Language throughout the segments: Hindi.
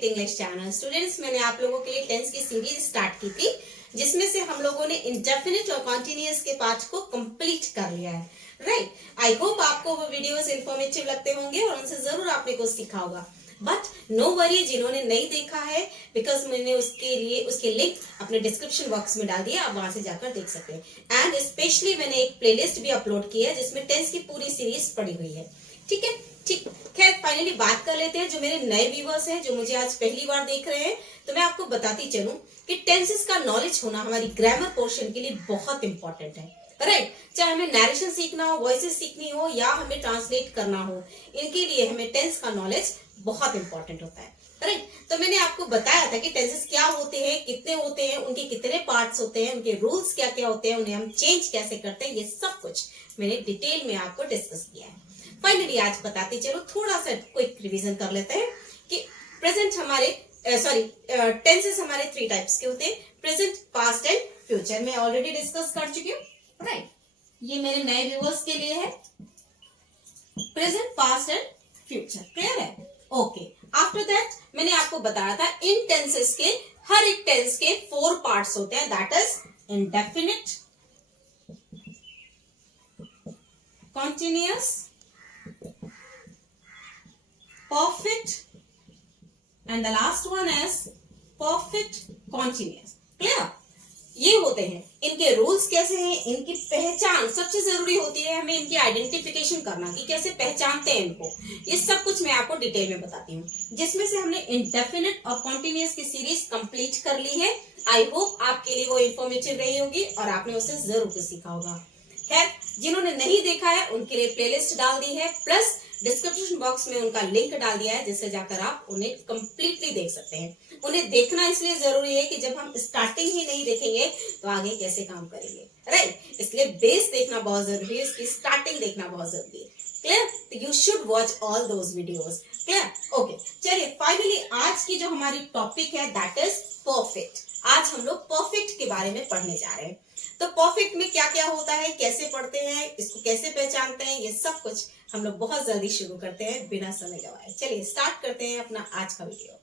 Perfect English channel. स्टूडेंट्स, मैंने आप लोगों के लिए टेंस की सीरीज स्टार्ट की थी, जिसमें से हम लोगों ने इंडेफिनिट और कॉन्टिन्यूअस के पार्ट को कंप्लीट कर लिया है। राइट, आई होप आपको वो वीडियोस इंफॉर्मेटिव लगते होंगे और उनसे जरूर आपने कुछ सीखा होगा। बट नो वरी, जिन्होंने नहीं देखा है, बिकॉज मैंने उसके लिंक अपने डिस्क्रिप्शन बॉक्स में डाल दिया, आप वहां से जाकर देख सकते हैं। एंड स्पेशली मैंने एक प्लेलिस्ट भी अपलोड की है जिसमें टेंस की पूरी सीरीज पड़ी हुई है। ठीक है, ठीक। खैर, फाइनली बात कर लेते हैं जो मेरे नए व्यूवर्स हैं, जो मुझे आज पहली बार देख रहे हैं। तो मैं आपको बताती चलूं कि टेंसेस का नॉलेज होना हमारी ग्रामर पोर्शन के लिए बहुत इंपॉर्टेंट है। राइट, चाहे हमें नरेशन सीखना हो, वॉइसेस सीखनी हो या हमें ट्रांसलेट करना हो, इनके लिए हमें टेंस का नॉलेज बहुत इंपॉर्टेंट होता है। राइट, तो मैंने आपको बताया था कि टेंसेस क्या होते हैं, कितने होते हैं, उनके कितने पार्ट्स होते हैं, उनके रूल्स क्या क्या होते हैं, उन्हें हम चेंज कैसे करते हैं, ये सब कुछ मैंने डिटेल में आपको डिस्कस किया है। फाइनली आज बताते चलो, थोड़ा सा क्विक रिवीजन कर लेते हैं कि प्रेजेंट हमारे टेंसेस हमारे 3 टाइप्स के होते हैं, प्रेजेंट, पास्ट एंड फ्यूचर। मैं ऑलरेडी डिस्कस कर चुकी हूँ। राइट, ये मेरे नए व्यूअर्स के लिए है, present, past and future. Clear है? ओके। आफ्टर दैट मैंने आपको बताया था इन टेंसेस के हर एक टेंस के 4 पार्ट्स होते हैं, that is indefinite, continuous, perfect, and the last one is perfect continuous. Clear? ये होते हैं। इनके रूल्स कैसे हैं, इनकी पहचान सबसे जरूरी होती है, हमें इनकी आइडेंटिफिकेशन करना कि कैसे पहचानते हैं इनको। ये सब कुछ मैं आपको डिटेल में बताती हूँ, जिसमें से हमने इंडेफिनिट और कॉन्टिन्यूअस की सीरीज कंप्लीट कर ली है। आई होप आपके लिए वो इन्फॉर्मेटिव रही होगी और आपने उससे जरूर कुछ सीखा होगा। खैर, जिन्होंने नहीं देखा है उनके लिए प्लेलिस्ट डाल दी है, प्लस डिस्क्रिप्शन बॉक्स में उनका लिंक डाल दिया है, जिससे जाकर आप उन्हें कंप्लीटली देख सकते हैं। उन्हें देखना इसलिए जरूरी है कि जब हम स्टार्टिंग ही नहीं देखेंगे तो आगे कैसे काम करेंगे। राइट, इसलिए बेस देखना बहुत जरूरी है, इसकी स्टार्टिंग देखना बहुत जरूरी है। क्लियर? तो you should watch all those videos. Clear? Okay, चलिए फाइनली आज की जो हमारी टॉपिक है दैट इज परफेक्ट। आज हम लोग परफेक्ट के बारे में पढ़ने जा रहे हैं। तो परफेक्ट में क्या क्या होता है, कैसे पढ़ते हैं, इसको कैसे पहचानते हैं, ये सब कुछ हम लोग बहुत जल्दी शुरू करते हैं बिना समय गवाए। चलिए स्टार्ट करते हैं अपना आज का वीडियो।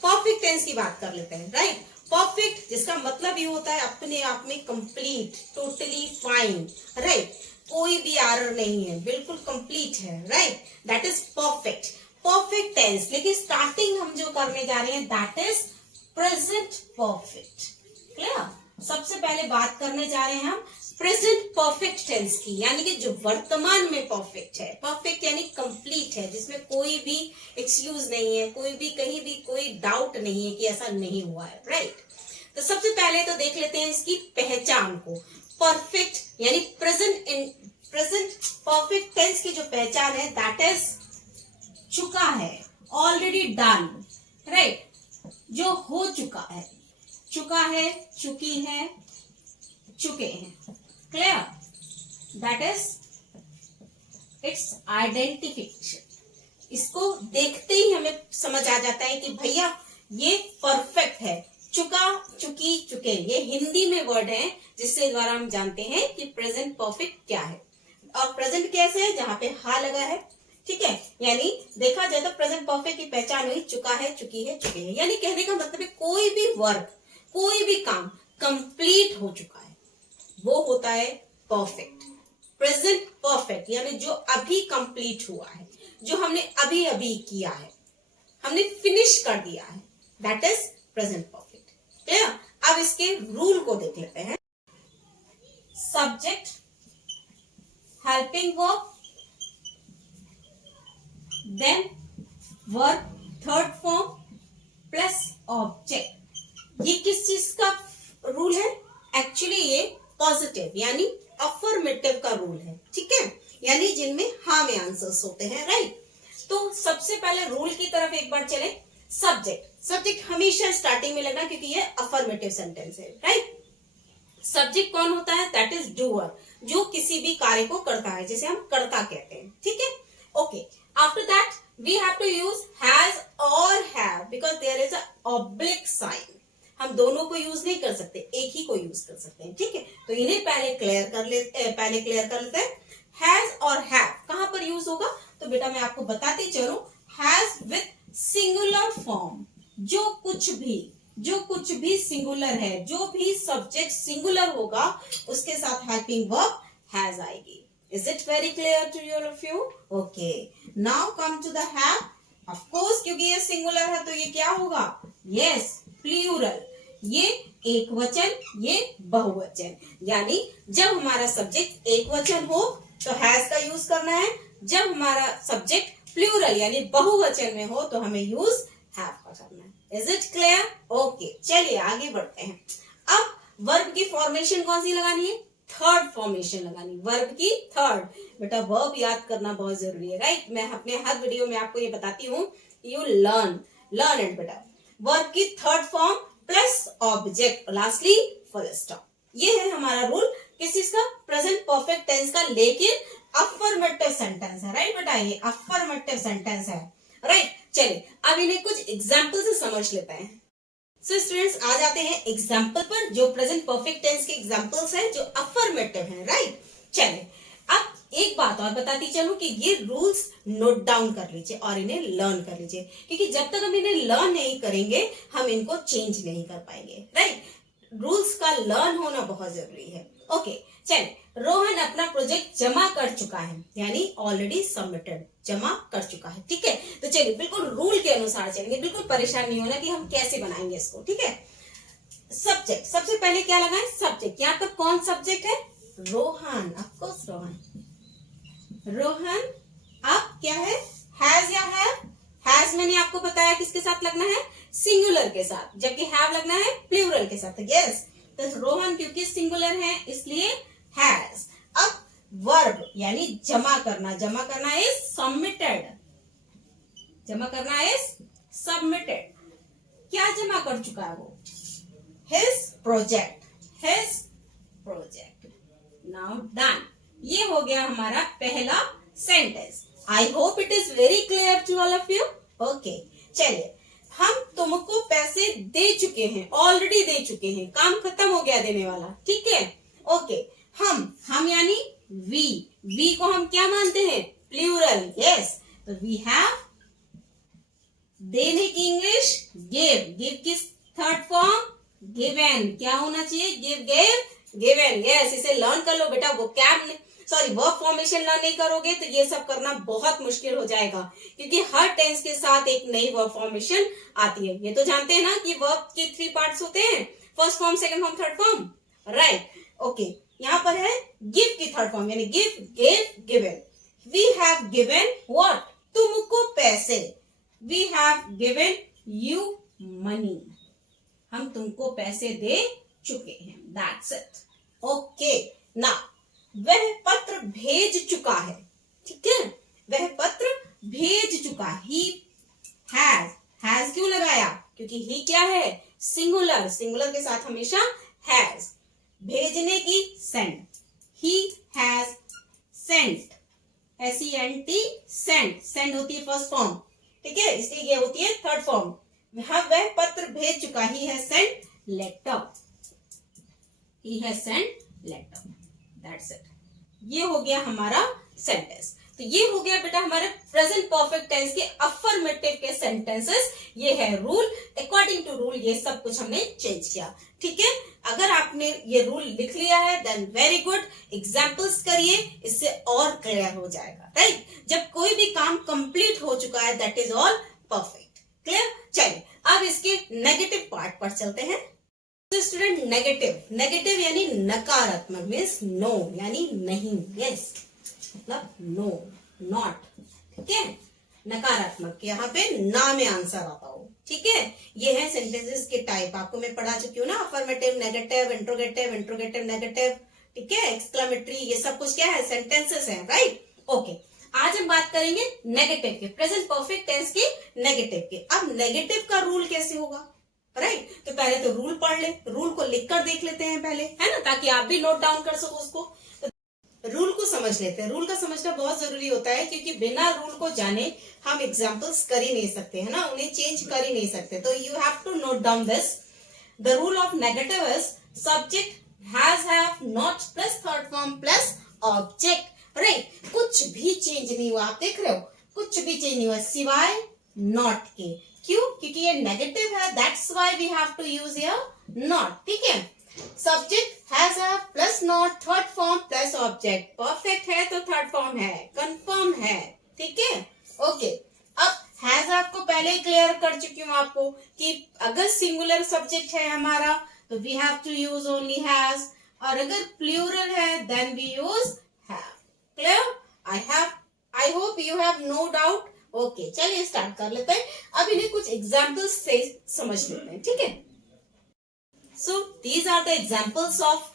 परफेक्ट टेंस की बात कर लेते हैं। राइट, परफेक्ट जिसका मतलब ये होता है अपने आप में कंप्लीट, टोटली फाइन। राइट, कोई भी एरर नहीं है, बिल्कुल कंप्लीट है। Right, that is perfect, perfect tense. लेकिन स्टार्टिंग हम जो करने जा रहे हैं that is present perfect. Clear? सबसे पहले बात करने जा रहे हैं हम प्रेजेंट परफेक्ट टेंस की, यानी कि जो वर्तमान में परफेक्ट है। परफेक्ट यानी कंप्लीट है, जिसमें कोई भी एक्सक्यूज नहीं है, कोई भी कहीं भी कोई डाउट नहीं है कि ऐसा नहीं हुआ है। राइट, तो सबसे पहले तो देख लेते हैं इसकी पहचान को। परफेक्ट यानी प्रेजेंट परफेक्ट टेंस की जो पहचान है दैट इज चुका है, ऑलरेडी डन। राइट, जो हो चुका है, चुका है, चुकी है, चुके हैं। Clear? That is it's identification. इसको देखते ही हमें समझ आ जाता है कि भैया ये परफेक्ट है। चुका, चुकी, चुके, ये हिंदी में वर्ड है जिससे द्वारा हम जानते हैं कि प्रेजेंट परफेक्ट क्या है। और प्रेजेंट कैसे है, जहां पे हा लगा है। ठीक है, यानी देखा जाए तो प्रेजेंट परफेक्ट की पहचान हुई चुका है, चुकी है, चुके हैं। यानी कहने का मतलब है कोई भी वर्क, कोई भी काम कंप्लीट हो चुका है, वो होता है परफेक्ट। प्रेजेंट परफेक्ट यानी जो अभी कंप्लीट हुआ है, जो हमने अभी अभी किया है, हमने फिनिश कर दिया है, that is present perfect. Clear? अब इसके रूल को देख लेते हैं। Subject, helping verb, then verb third form plus object. ये किस चीज का रूल है? एक्चुअली ये पॉजिटिव यानी अफर्मेटिव का रूल है। ठीक है, यानी जिनमें हाँ में आंसर्स होते हैं। राइट, तो सबसे पहले रूल की तरफ एक बार चले। सब्जेक्ट हमेशा स्टार्टिंग में लगना, क्योंकि ये अफर्मेटिव सेंटेंस है। राइट, सब्जेक्ट कौन होता है? दैट इज डूअर, जो किसी भी कार्य को करता है, जिसे हम कर्ता कहते हैं। ठीक है, okay. After that we have to use has और have, because there is a oblique sign. हम दोनों को यूज नहीं कर सकते, एक ही को यूज कर सकते हैं, ठीक है। तो इन्हें पहले क्लियर कर लेते हैं। हैज और हैव कहां पर यूज होगा, तो बेटा मैं आपको बताती चलूं, हैज विथ सिंगुलर फॉर्म, जो कुछ भी सिंगुलर है, जो भी सब्जेक्ट सिंगुलर होगा उसके साथ हेल्पिंग वर्ब हैज आएगी। Is it very clear to all of you? Okay. Now come to the have. Of course, क्योंकि ये सिंगुलर है तो ये क्या होगा? Yes, plural. ये एक वचन, ये बहुवचन। यानी जब हमारा सब्जेक्ट एक वचन हो तो हैज का यूज करना है, जब हमारा सब्जेक्ट प्लूरल यानी बहुवचन में हो तो हमें यूज हैव का करना है। Is it clear? Okay. चलिए आगे बढ़ते हैं। अब वर्ब की फॉर्मेशन कौन सी लगानी है? थर्ड फॉर्मेशन लगानी, वर्ब की थर्ड। बेटा वर्ब याद करना बहुत जरूरी है, राइट। मैं अपने हर वीडियो में आपको ये बताती हूँ, यू लर्न इट बेटा। वर्ब की third form plus object, lastly full stop. ये है हमारा रूल किस चीज का? प्रेजेंट परफेक्ट टेंस का, लेकिन अफर्मेटिव सेंटेंस है, राइट बेटा, ये अफर्मेटिव सेंटेंस है, राइट। चलिए अब इन्हें कुछ एग्जाम्पल से समझ लेते हैं। सो स्टूडेंट्स आ जाते हैं एग्जाम्पल पर, जो प्रेजेंट परफेक्ट टेंस के एग्जाम्पल्स हैं, जो अफर्मेटिव हैं, राइट। चलिए अब एक बात और बताती चलूं कि ये रूल्स नोट डाउन कर लीजिए और इन्हें लर्न कर लीजिए, क्योंकि जब तक हम इन्हें लर्न नहीं करेंगे हम इनको चेंज नहीं कर पाएंगे, राइट। रूल्स का लर्न होना बहुत जरूरी है। ओके चलिए, रोहन अपना प्रोजेक्ट जमा कर चुका है, यानी ऑलरेडी सबमिटेड, जमा कर चुका है, ठीक है। तो चलिए बिल्कुल रूल के अनुसार चलेंगे, बिल्कुल परेशान नहीं होना कि हम कैसे बनाएंगे इसको, ठीक है। सब्जेक्ट, सबसे पहले क्या लगाएं? सब्जेक्ट। यहाँ पर कौन सब्जेक्ट है? Rohan, of course Rohan. अब क्या है? हैज या हैव? हैज मैंने आपको बताया किसके साथ लगना है? सिंगुलर के साथ, जबकि हैव लगना है प्लूरल के साथ। यस, तो रोहन क्योंकि सिंगुलर है इसलिए हैज। अब वर्ब यानी जमा करना, जमा करना इज सबमिटेड, जमा करना इज सबमिटेड। क्या जमा कर चुका है वो? His project, his project. Now done. ये हो गया हमारा पहला sentence. I hope it is very clear to all of you. Okay चलिए, हम तुमको पैसे दे चुके हैं, ऑलरेडी दे चुके हैं, काम खत्म हो गया देने वाला, ठीक है। ओके, हम यानी वी को हम क्या मानते हैं? प्लूरल। यस, तो वी हैव। देने की इंग्लिश गिव की थर्ड फॉर्म गिवन। क्या होना चाहिए? गिवन। यस, इसे लर्न कर लो बेटा। वर्ब फॉर्मेशन लर्न नहीं करोगे तो ये सब करना बहुत मुश्किल हो जाएगा, क्योंकि हर टेंस के साथ एक नई वर्ब फॉर्मेशन आती है। ये तो जानते हैं ना कि वर्ब के 3 पार्ट्स होते हैं, first form, second form, third form, right. Okay, यहाँ पर है गिव की थर्ड फॉर्म, यानी given. We have given what? तुमको पैसे। We have given you money. हम तुमको पैसे दे चुके हैं, दैट्स इट। ओके, नाउ वह पत्र भेज चुका है, ठीक है। वह पत्र भेज चुका। ही हैज क्यों लगाया? क्योंकि ही क्या है? सिंगुलर, सिंगुलर के साथ हमेशा हैज। भेजने की send, he has Saint, SENT, send होती है फर्स्ट फॉर्म, ठीक है, इसलिए ये होती है थर्ड फॉर्म। वह पत्र भेज चुका। He has sent letter, he has sent letter, that's it. ये हो गया हमारा सेंटेंस। तो ये हो गया बेटा हमारे प्रेजेंट परफेक्ट टेंस के अफर्मेटिव के सेंटेंसेस। ये है रूल। अकॉर्डिंग टू रूल ये सब कुछ हमने चेंज किया, ठीक है। अगर आपने ये रूल लिख लिया है देन वेरी गुड, एग्जांपल्स करिए, इससे और क्लियर हो जाएगा, राइट। जब कोई भी काम कंप्लीट हो चुका है that is all perfect, clear. चलिए अब इसके नेगेटिव पार्ट पर चलते हैं। स्टूडेंट, नेगेटिव यानी नकारात्मक, मीन्स नो यानी नहीं, यस, मतलब नो, नॉट, ठीक है। नकारात्मक, यहाँ पे ना में आंसर आता हो, ठीक है। ये है सेंटेंसेस के टाइप, आपको मैं पढ़ा चुकी हूँ ना, अफर्मेटिव, नेगेटिव, इंट्रोगेटिव, नेगेटिव, ठीक है, एक्सक्लेमेटरी, ये सब कुछ क्या है? सेंटेंसेस हैं, राइट। ओके, आज हम बात करेंगे नेगेटिव के, प्रेजेंट परफेक्ट टेंस के नेगेटिव के। अब नेगेटिव का रूल कैसे होगा, राइट। तो पहले तो रूल पढ़ ले, रूल को लिखकर देख लेते हैं पहले, है ना, ताकि आप भी नोट डाउन कर सको उसको। तो रूल को समझ लेते हैं। रूल का समझना बहुत जरूरी होता है, क्योंकि बिना रूल को जाने हम एग्जांपल्स कर ही नहीं सकते, है ना, उन्हें चेंज कर ही नहीं सकते। तो you have to note down this. The rule of negative is subject has have not plus third form plus object, right. कुछ भी चेंज नहीं हुआ, आप देख रहे हो, कुछ भी चेंज नहीं हुआ सिवाय नॉट के। क्यों? क्योंकि ये नेगेटिव है, that's why we have to use here not, ठीक है। Subject has have plus not third form plus object, perfect है तो थर्ड फॉर्म है, कंफर्म है, ठीक है, ओके। अब हैज आपको पहले ही क्लियर कर चुकी हूँ आपको कि अगर सिंगुलर सब्जेक्ट है हमारा तो we have to use only has, और अगर प्लूरल है then we use have. Clear? I hope you have no doubt. Okay, चलिए स्टार्ट कर लेते हैं। अब इन्हें कुछ एग्जाम्पल्स से समझ लेते हैं, ठीक है। So these are the examples of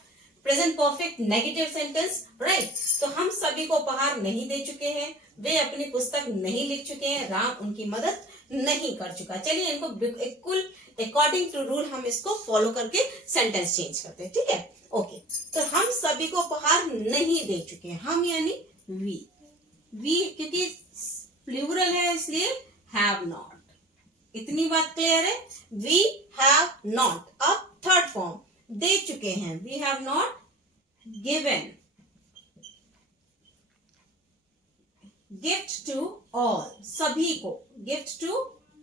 present perfect negative sentence, right. तो हम सभी को उपहार नहीं दे चुके हैं, वे अपनी पुस्तक नहीं लिख चुके हैं, राम उनकी मदद नहीं कर चुका। चलिए इनको बिल्कुल अकॉर्डिंग टू रूल हम इसको फॉलो करके सेंटेंस चेंज करते हैं, ठीक है, ओके। तो हम सभी को उपहार नहीं दे चुके हैं, हम यानी वी क्योंकि प्लूरल है इसलिए हैव नॉट, इतनी बात क्लियर है। वी हैव नॉट, अब थर्ड फॉर्म दे चुके हैं, we have not given gift to all, सभी को gift to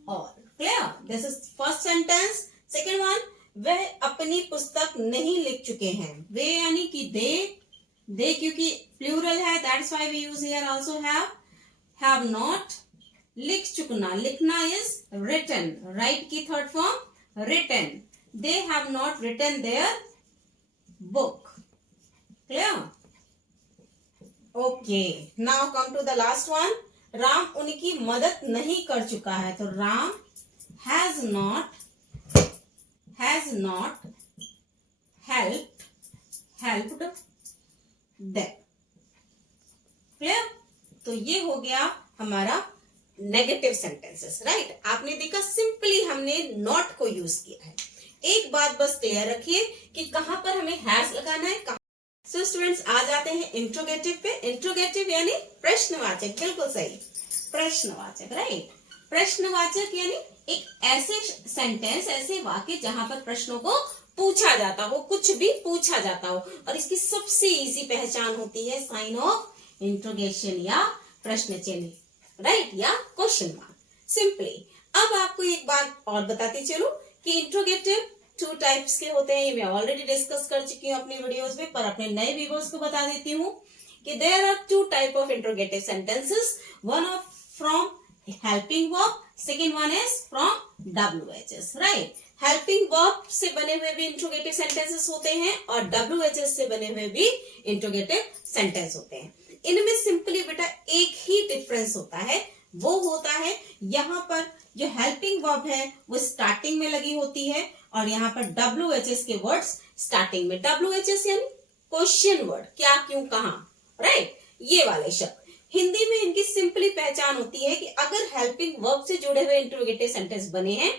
all. Clear? This is first sentence. Second one, वह अपनी पुस्तक नहीं लिख चुके हैं, वे यानी कि दे क्योंकि प्लूरल है that's why we use here also have not. लिख चुकना, लिखना इज रिटन, राइट की third form written, they have not written their book. Clear? Okay, now come to the last one, Ram उनकी मदद नहीं कर चुका है, तो Ram has not helped them. Clear? तो ये हो गया हमारा नेगेटिव सेंटेंसेस, राइट। आपने देखा सिंपली हमने नॉट को यूज किया है। एक बात बस क्लियर रखिए कि कहां पर हमें हैज लगाना है। सो स्टूडेंट्स, आ जाते हैं इंट्रोगेटिव पे। इंट्रोगेटिव यानी प्रश्नवाचक, बिल्कुल सही, प्रश्नवाचक, राइट। प्रश्नवाचक यानी एक ऐसे सेंटेंस, ऐसे वाक्य जहां पर प्रश्नों को पूछा जाता हो, कुछ भी पूछा जाता हो, और इसकी सबसे इजी पहचान होती है साइन ऑफ इंट्रोगेशन या प्रश्न चिन्ह, राइट, या क्वेश्चन मार्क, सिंपली। अब आपको एक बात और बताती चलूं कि इंट्रोगेटिव 2 टाइप्स के होते हैं, ये मैं ऑलरेडी डिस्कस कर चुकी हूँ अपनी वीडियोस में, पर अपने नए व्यूअर्स को बता देती हूँ कि there are 2 type of interrogative sentences, one of from helping verb, second one is from WHS, right. Helping verb से बने हुए भी इंट्रोगेटिव सेंटेंसेस होते हैं और WHS से बने हुए भी इंट्रोगेटिव सेंटेंस होते हैं। इनमें सिंपली बेटा एक ही डिफरेंस होता है, वो होता है यहाँ पर जो हेल्पिंग वर्ब है वो स्टार्टिंग में लगी होती है और यहाँ पर WHS के वर्ड्स स्टार्टिंग में। WHS यानी क्वेश्चन वर्ड, क्या क्यों कहां, राइट, ये वाले शब्द। हिंदी में इनकी सिंपली पहचान होती है कि अगर हेल्पिंग वर्ब से जुड़े हुए इंट्रोगेटिव सेंटेंस बने हैं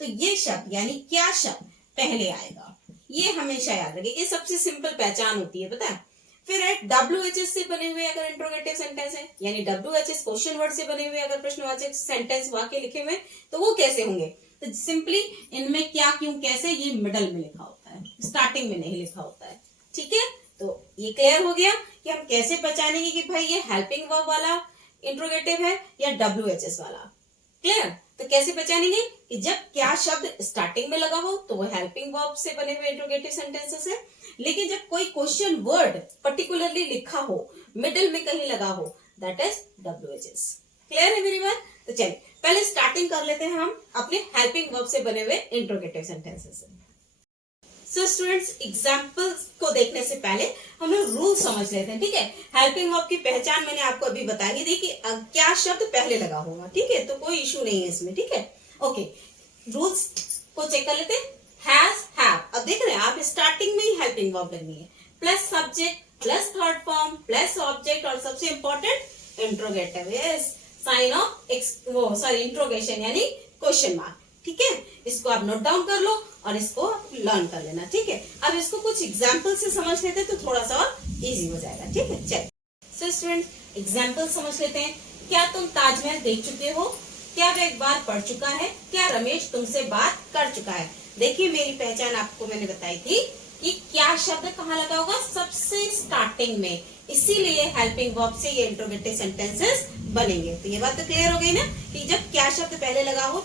तो ये शब्द यानी क्या शब्द पहले आएगा, ये हमेशा याद रखिए, ये सबसे सिंपल पहचान होती है, पता है। फिर WHS से बने हुए अगर इंट्रोगेटिव सेंटेंस है, यानी WHS क्वेश्चन वर्ड से बने हुए अगर प्रश्नवाचक सेंटेंस वाक्य लिखे हुए तो वो कैसे होंगे, तो सिंपली इनमें क्या क्यों कैसे ये मिडल में लिखा होता है, स्टार्टिंग में नहीं लिखा होता है, ठीक है। तो ये क्लियर हो गया कि हम कैसे पहचानेंगे कि भाई ये हेल्पिंग वर्ब वाला इंट्रोगेटिव है या WHS वाला। क्लियर? तो कैसे पहचानेंगे कि जब क्या शब्द स्टार्टिंग में लगा हो तो वो हेल्पिंग वर्ब से बने हुए इंट्रोगेटिव सेंटेंसेस है, लेकिन जब कोई क्वेश्चन वर्ड पर्टिकुलरली लिखा हो, मिडिल में कहीं लगा हो, दैट इज WHS। क्लियर है मेरी बात? तो चलिए पहले स्टार्टिंग कर लेते हैं हम अपने हेल्पिंग वर्ब से बने हुए इंट्रोगेटिव सेंटेंसेस से। सो स्टूडेंट्स, एग्जाम्पल्स को देखने से पहले हम लोग रूल समझ लेते हैं, ठीक है। हेल्पिंग वर्ब की पहचान मैंने आपको अभी बताई थी कि क्या शब्द पहले लगा होगा, ठीक है, तो कोई इशू नहीं है इसमें, ठीक है। ओके, रूल्स को चेक कर लेते हैं। हैज, हैव, अब देख रहे हैं आप स्टार्टिंग में ही हेल्पिंग वर्ब लगनी है, plus subject plus third form plus object और सबसे important interrogative is sine of interrogation यानी क्वेश्चन मार्क, ठीक है। इसको आप नोट डाउन कर लो और इसको लर्न कर लेना, ठीक है। अब इसको कुछ एग्जाम्पल से समझ लेते हैं तो थोड़ा सा और इजी हो जाएगा, ठीक है। चलिए सो स्टूडेंट, एग्जाम्पल समझ लेते हैं। क्या तुम ताजमहल देख चुके हो? क्या वह एक बार पढ़ चुका है? क्या रमेश तुमसे बात कर चुका है? देखिए मेरी पहचान आपको मैंने बताई थी कि क्या शब्द कहाँ लगा होगा, सबसे स्टार्टिंग में, इसीलिए हेल्पिंग वर्ब से ये इंट्रोगेटिव सेंटेंसेस बनेंगे। तो ये बात तो क्लियर हो गई ना कि जब क्या शब्द पहले लगा हो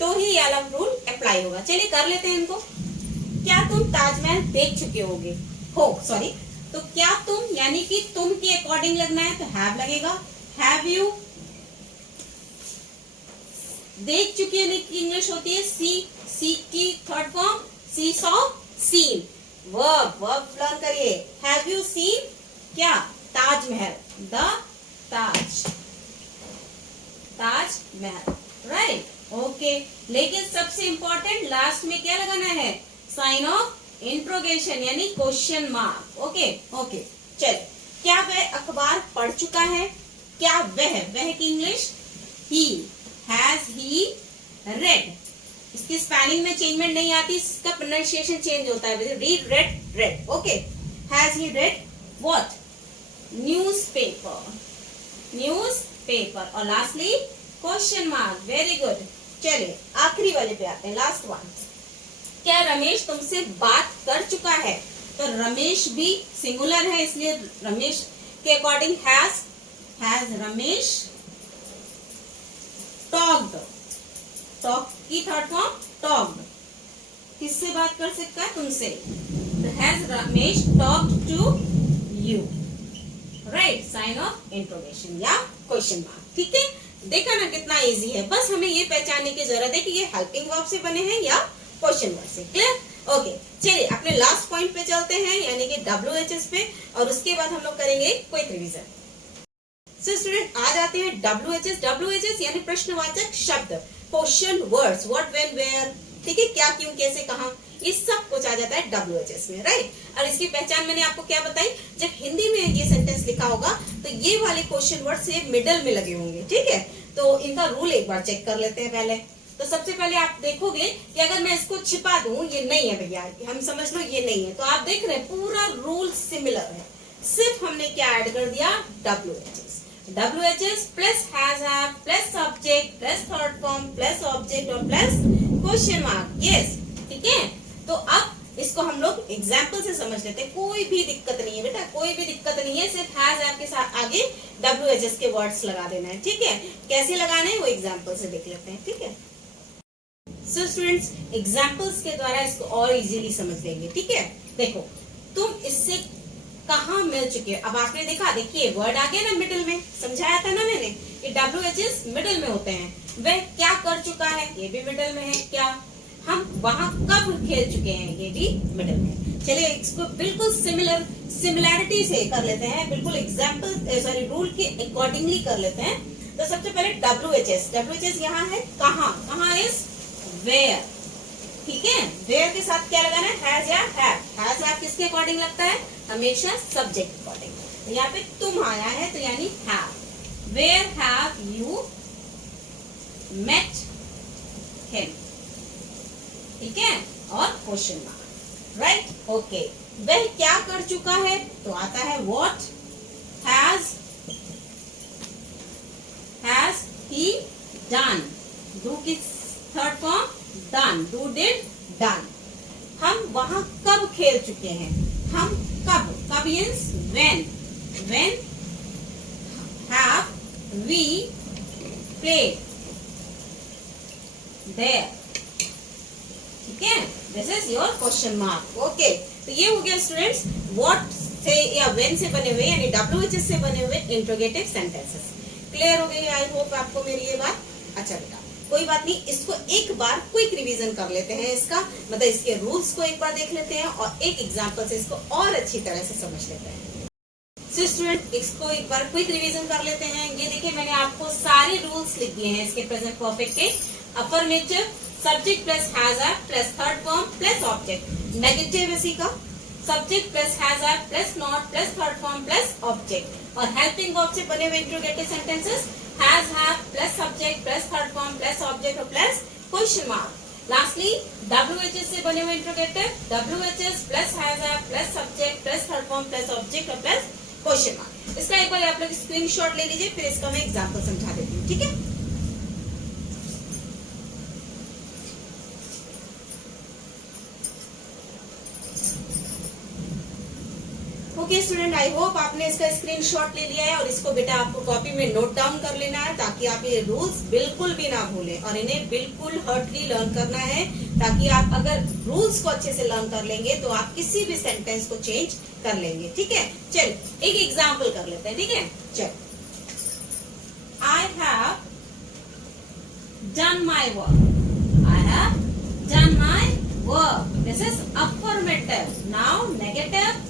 तो ही ये वाला रूल अप्लाई होगा। चलिए कर लेते हैं इनको। क्या तुम ताजमहल देख चुके हो सॉरी, तो क्या तुम यानी कि तुम के अकॉर्डिंग लगना है तो हैव लगेगा। हैव यू देख चुके होने की इंग्लिश होती है सी की third form see saw seen. Verb learn करिए। हैव यू सीन क्या, Taj Mahal, the Taj Mahal, right, okay. लेकिन सबसे इंपॉर्टेंट लास्ट में क्या लगाना है, साइन ऑफ इंट्रोगेशन यानी क्वेश्चन मार्क। ओके चल, क्या वह अखबार पढ़ चुका है, क्या वह की इंग्लिश हैज ही रेड। इसकी स्पेलिंग में चेंजमेंट नहीं आती, इसका प्रोनाउंसिएशन चेंज होता है, read read. Okay, has he read what, newspaper. और lastly question mark, very good. चलिए आखिरी वाले पे आते हैं, लास्ट वन। क्या रमेश तुमसे बात कर चुका है, तो रमेश भी सिंगुलर है, इसलिए रमेश के according has Ramesh talked, talk की थर्ड फॉर्म टॉक्ड, किससे बात कर सकता है, तुमसे, तो has Ramesh talked to you, right, sign of interrogation या क्वेश्चन मार्क। ठीक है, देखा ना कितना इजी है, बस हमें ये पहचानने की जरूरत है कि ये हेल्पिंग वर्ब से बने हैं या क्वेश्चन वर्ब से। Clear, okay. चलिए अपने लास्ट पॉइंट पे चलते हैं यानी कि WHS पे, और उसके बाद हम लोग करेंगे क्विक रिवीजन। सो स्टूडेंट आ जाते हैं WHS यानी प्रश्नवाचक शब्द, question words, what, when, where, ठीक है, क्या, क्यों, कैसे, कहां, ये सब कुछ आ जाता है WHS में, राइट। और इसकी पहचान मैंने आपको क्या बताई, जब हिंदी में ये सेंटेंस लिखा होगा तो ये वाले क्वेश्चन वर्ड से मिडल में लगे होंगे, ठीक है। तो इनका रूल एक बार चेक कर लेते हैं पहले। तो सबसे पहले आप देखोगे कि अगर मैं इसको छिपा दूं, ये नहीं है भैया, हम समझ लो ये नहीं है, तो आप देख रहे हैं पूरा रूल सिमिलर है, सिर्फ हमने क्या ऐड कर दिया, WHS plus has have plus subject plus third form plus object और प्लस क्वेश्चन मार्क, यस, ठीक है। तो अब इसको हम लोग एग्जाम्पल से समझ लेते हैं, कोई भी दिक्कत नहीं है बेटा, कोई भी दिक्कत नहीं है, सिर्फ हैज हैव के साथ आगे WHS के वर्ड्स लगा देना है, ठीक है। कैसे लगाने हैं वो एग्जाम्पल से देख लेते हैं, ठीक है। सो स्टूडेंट्स, एग्जाम्पल्स के द्वारा इसको और इजीली समझ लेंगे, ठीक है। देखो, तुम इससे कहाँ मिल चुके हो, अब आपने देखा, देखिए वर्ड आ गया ना मिडिल में, समझाया था ना मैंने कि WHS मिडिल में होते हैं। वह क्या कर चुका है, ये भी मिडिल में है, क्या हम वहां कब खेल चुके हैं, ये भी मिडिल में। चलिए इसको बिल्कुल सिमिलैरिटी से कर लेते हैं, बिल्कुल एग्जाम्पल रूल के अकॉर्डिंगली कर लेते हैं। तो सबसे पहले WHS यहाँ है, कहाँ इज वेयर, ठीक है। वेयर के साथ क्या लगाना है, हैज या हैव किसके अकॉर्डिंग लगता है, हमेशा सब्जेक्ट अकॉर्डिंग। तो यहाँ पे तुम आया है तो यानी have, where have you met him, ठीक है, और क्वेश्चन मार्क, राइट, ओके। वह क्या कर चुका है, तो आता है what has he done, do की third form done, do did done. हम वहां कब खेल चुके हैं, हम कब means when have we played there, ठीक है, this is your question mark, okay. तो ये हो गया स्टूडेंट्स व्हाट से या when से बने हुए यानी WHS से बने हुए इंट्रोगेटिव सेंटेंसेस। क्लियर हो गई, आई होप आपको मेरी ये बात। अच्छा बेटा, कोई बात नहीं, इसको एक बार क्विक रिवीजन कर लेते हैं, इसका मतलब इसके रूल्स को एक बार देख लेते हैं और एक एग्जांपल से इसको और अच्छी तरह से समझ लेते हैं। सो स्टूडेंट, इसको एक बार क्विक रिवीजन कर लेते हैं। ये देखिए मैंने आपको सारे रूल्स लिख दिए हैं इसके प्रेजेंट परफेक्ट के। Affirmative, subject plus has have plus third form plus object. Negative इसी का, subject plus has have plus not plus third form plus object. और हेल्पिंग वर्ब से बने हुए interrogative sentences has have plus subject plus third form plus object और plus question mark. Lastly WHS से बने हुए interrogative, WHS plus has have plus subject plus third form plus object और प्लस क्वेश्चन मार्क। इसका एक बार आप लोग स्क्रीनशॉट ले लीजिए, फिर इसका मैं एग्जांपल समझा देती हूँ, ठीक है। स्टूडेंट, आई होप आपने इसका स्क्रीनशॉट ले लिया है और इसको बेटा आपको कॉपी में नोट डाउन कर लेना है ताकि आप ये रूल्स बिल्कुल भी ना भूलें और इन्हें बिल्कुल हर्टली लर्न करना है, ताकि आप अगर रूल्स को अच्छे से लर्न कर लेंगे तो आप किसी भी सेंटेंस को चेंज कर लेंगे। ठीक है, चल एक एग्जाम्पल कर लेते हैं। ठीक है, चल, I have done my work, I have done my work, this is affirmative. Now negative,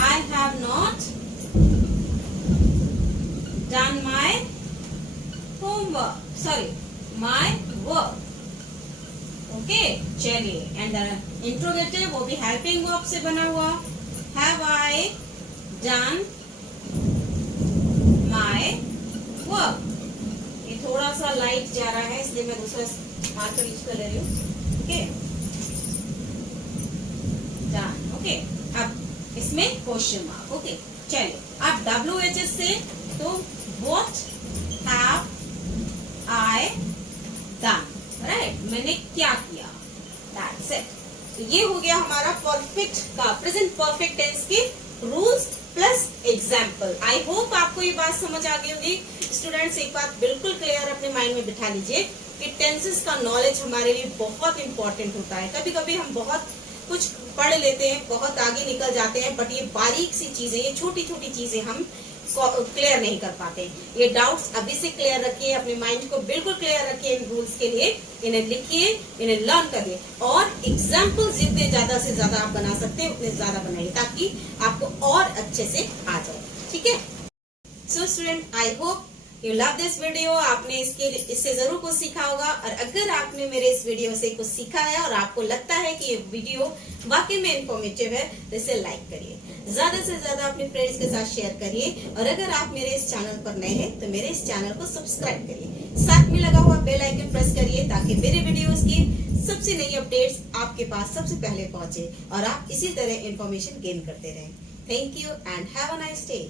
I have not done my homework, sorry, my work. Okay, चलिए, and the interrogative वो भी helping verb से बना हुआ, have I done my work। ये थोड़ा सा लाइट जा रहा है इसलिए मैं दूसरा मार्कर यूज कर ले रही हूँ। Okay, done। ओके, अब इसमें क्वेश्चन मार्क। ओके, चलिए, अब WHS से तो what have I done, right, मैंने क्या किया, दैट्स इट। तो ये हो गया हमारा परफेक्ट का प्रेजेंट परफेक्ट टेंस के rules plus example. I hope आपको ये बात समझ आ गई होगी। स्टूडेंट्स, एक बात बिल्कुल क्लियर अपने माइंड में बिठा लीजिए कि टेंसेस का नॉलेज हमारे लिए बहुत इंपॉर्टेंट होता है। कभी कभी हम बहुत कुछ पढ़ लेते हैं, बहुत आगे निकल जाते हैं, बट ये बारीक सी चीजें, ये छोटी छोटी चीजें हम क्लियर नहीं कर पाते। ये डाउट्स अभी से क्लियर रखिए, अपने माइंड को बिल्कुल क्लियर रखिए इन रूल्स के लिए, इन्हें लिखिए, इन्हें लर्न करिए और एग्जाम्पल्स जितने ज्यादा से ज्यादा आप बना सकते हैं उतने ज्यादा बनाइए ताकि आपको और अच्छे से आ जाए। ठीक है, so student, I hope you love this video. आपने इससे जरूर कुछ सीखा होगा और अगर आपने मेरे इस वीडियो से कुछ सीखा है और आपको लगता है कि ये वीडियो वाकई में इंफॉर्मेटिव है तो इसे लाइक करिए, ज्यादा से ज्यादा अपने फ्रेंड्स के साथ शेयर करिए और अगर आप मेरे इस चैनल पर नए हैं तो मेरे इस चैनल को सब्सक्राइब करिए, साथ में लगा हुआ बेल आइकन प्रेस करिए ताकि मेरे वीडियोस की सबसे नई अपडेट्स आपके पास सबसे पहले पहुंचे और आप इसी तरह इंफॉर्मेशन गेन करते रहें। Thank you and have a nice day.